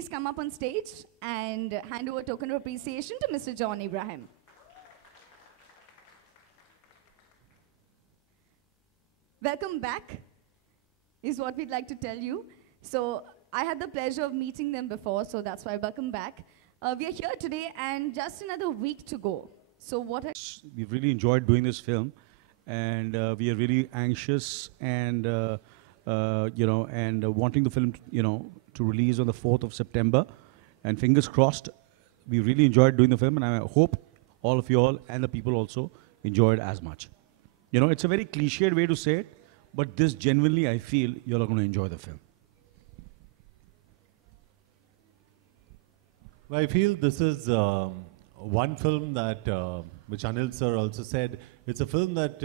please come up on stage and hand over token of appreciation to Mr. John Abraham. Welcome back is what we'd like to tell you. So I had the pleasure of meeting them before, so that's why welcome back. We are here today and just another week to go. So we've really enjoyed doing this film, and we are really anxious and wanting the film, to release on the 4th of September. And fingers crossed, we really enjoyed doing the film, and I hope all of you all and the people also enjoyed as much. It's a very cliched way to say it, but this genuinely, I feel you're going to enjoy the film. Well, I feel this is one film that, which Anil sir also said, it's a film that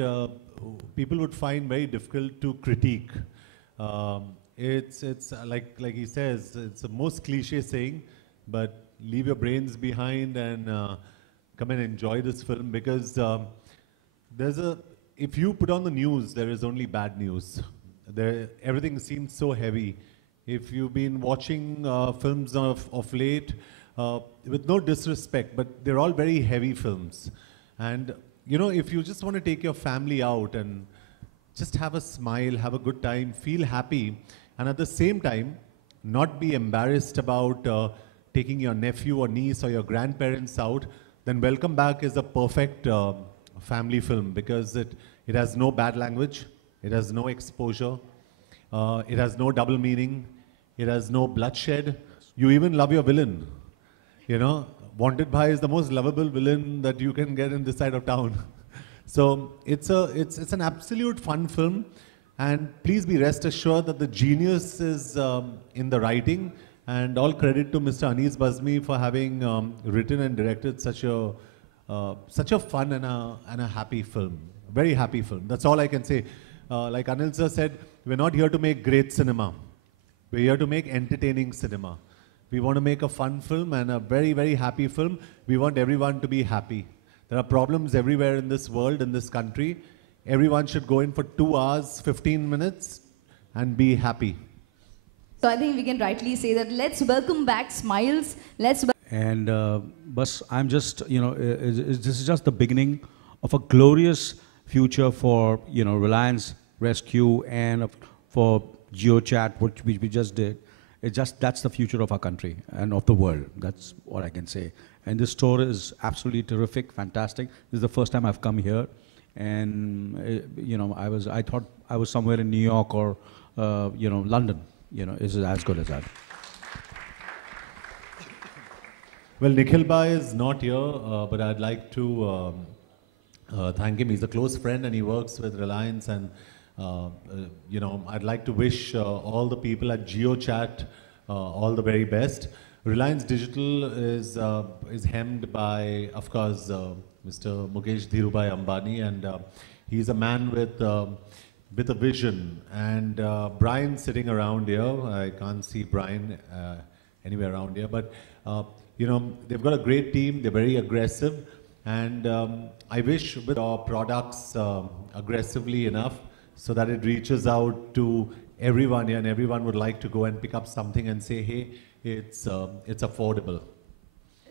people would find very difficult to critique. It's like he says, it's the most cliche saying, but leave your brains behind and come and enjoy this film, because if you put on the news, there is only bad news. Everything seems so heavy. If you've been watching films of late, with no disrespect, but they're all very heavy films. And, if you just want to take your family out and just have a smile, have a good time, feel happy, and at the same time, not be embarrassed about taking your nephew or niece or your grandparents out, then Welcome Back is a perfect family film, because it has no bad language, it has no exposure, it has no double meaning, it has no bloodshed. You even love your villain. Wanted Bhai is the most lovable villain that you can get in this side of town. So it's an absolute fun film, and please be rest assured that the genius is in the writing, and all credit to Mr. Anees Bazmi for having written and directed such a fun and a happy film. Very happy film. That's all I can say. Like Anil sir said, we're not here to make great cinema. We're here to make entertaining cinema. We want to make a fun film and a very, very happy film. We want everyone to be happy. There are problems everywhere in this world, in this country. Everyone should go in for 2 hours, 15 minutes and be happy. So I think we can rightly say that let's welcome back smiles. And but I'm just, this is just the beginning of a glorious future for, Reliance Rescue and for JioChat, which we just did. That's the future of our country and of the world. That's what I can say. And this store is absolutely terrific, fantastic. This is the first time I've come here, and I thought I was somewhere in New York or London. Is as good as that. Well, Nikhil Bhai is not here, but I'd like to thank him. He's a close friend and he works with Reliance, and I'd like to wish all the people at JioChat all the very best. Reliance Digital is hemmed by, of course, Mr. Mukesh Dhirubhai Ambani, and he's a man with a vision. And Brian sitting around here, I can't see Brian anywhere around here, but they've got a great team. They're very aggressive, and I wish with our products aggressively enough, so that it reaches out to everyone here, and everyone would like to go and pick up something and say, hey, it's affordable.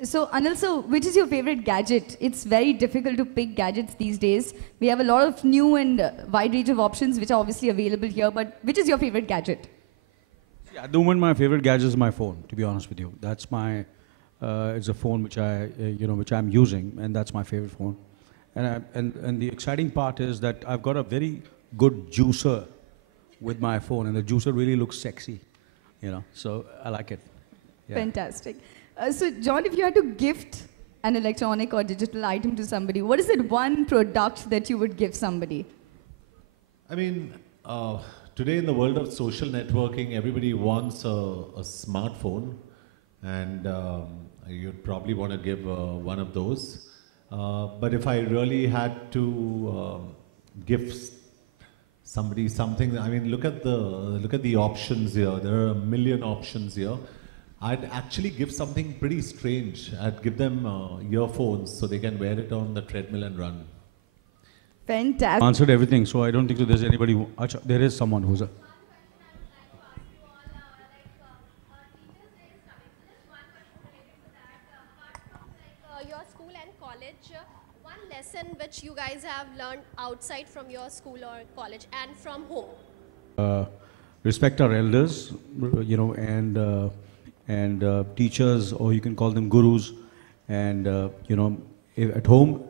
So Anil, so which is your favorite gadget? It's very difficult to pick gadgets these days. We have a lot of new and wide range of options which are obviously available here, but which is your favorite gadget? See, at the moment, my favorite gadget is my phone, to be honest with you. That's my, it's a phone which which I'm using, and that's my favorite phone. And the exciting part is that I've got a very good juicer with my phone, and the juicer really looks sexy, so I like it. Yeah. Fantastic. So John, if you had to gift an electronic or digital item to somebody, what is it one product that you would give somebody? I mean, today in the world of social networking, everybody wants a smartphone, and you'd probably want to give one of those. But if I really had to give somebody something, I mean, look at the options here. There are a million options here. I'd actually give something pretty strange. I'd give them earphones so they can wear it on the treadmill and run. Fantastic. Answered everything, so I don't think there's anybody who, there is someone who's a... school and college, one lesson which you guys have learned outside from your school or college and from home? Respect our elders, and teachers, or you can call them gurus. And at home,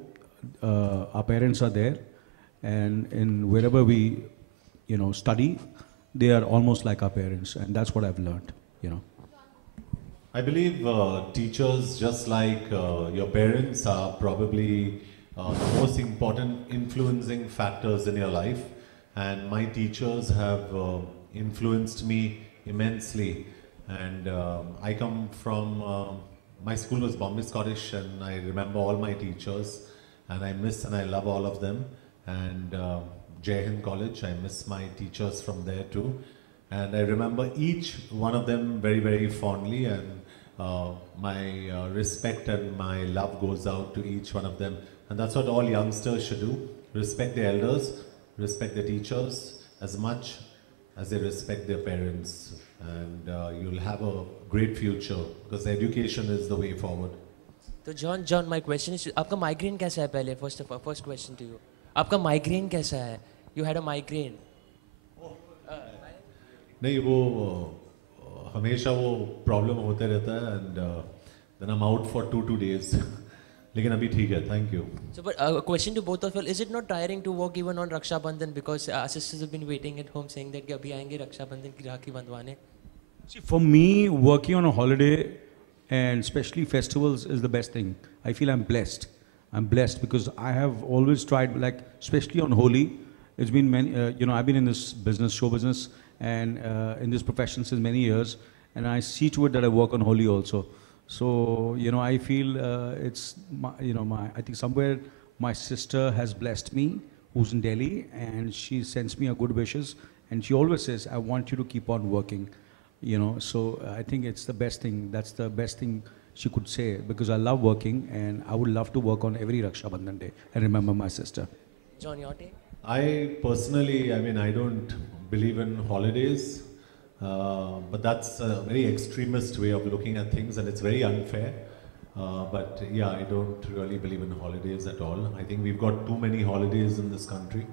our parents are there, and in wherever we, study, they are almost like our parents, and that's what I've learned. I believe teachers, just like your parents, are probably the most important influencing factors in your life. And my teachers have influenced me immensely. And I come from, my school was Bombay Scottish, and I remember all my teachers, and I miss and I love all of them. And Jai Hind College, I miss my teachers from there too. And I remember each one of them very, very fondly, and my respect and my love goes out to each one of them. And that's what all youngsters should do. Respect their elders, respect their teachers as much as they respect their parents. And you'll have a great future, because education is the way forward. So John, my question is, आपका migraine कैसा है पहले? First question to you. आपका migraine कैसा है? You had a migraine. नहीं, वो हमेशा वो प्रॉब्लम होते रहता है, and then I'm out for 2 days. लेकिन अभी ठीक है, thank you. So, but a question to both of you: is it not tiring to work even on Raksha Bandhan, because our sisters have been waiting at home saying that अभी आएंगे Raksha Bandhan की राखी बंधवाने? See, for me, working on a holiday and especially festivals is the best thing. I feel I'm blessed. I'm blessed because I have always tried, like, especially on Holi. It's been many, I've been in this business, show business, and in this profession since many years, and I see to it that I work on Holi also. So, I feel it's, I think somewhere my sister has blessed me, who's in Delhi, and she sends me her good wishes, and she always says, I want you to keep on working, so I think it's the best thing. That's the best thing she could say, because I love working, and I would love to work on every Raksha Bandhan day and remember my sister. John, your take? I personally, I don't believe in holidays, but that's a very extremist way of looking at things, and it's very unfair. But yeah, I don't really believe in holidays at all. I think we've got too many holidays in this country.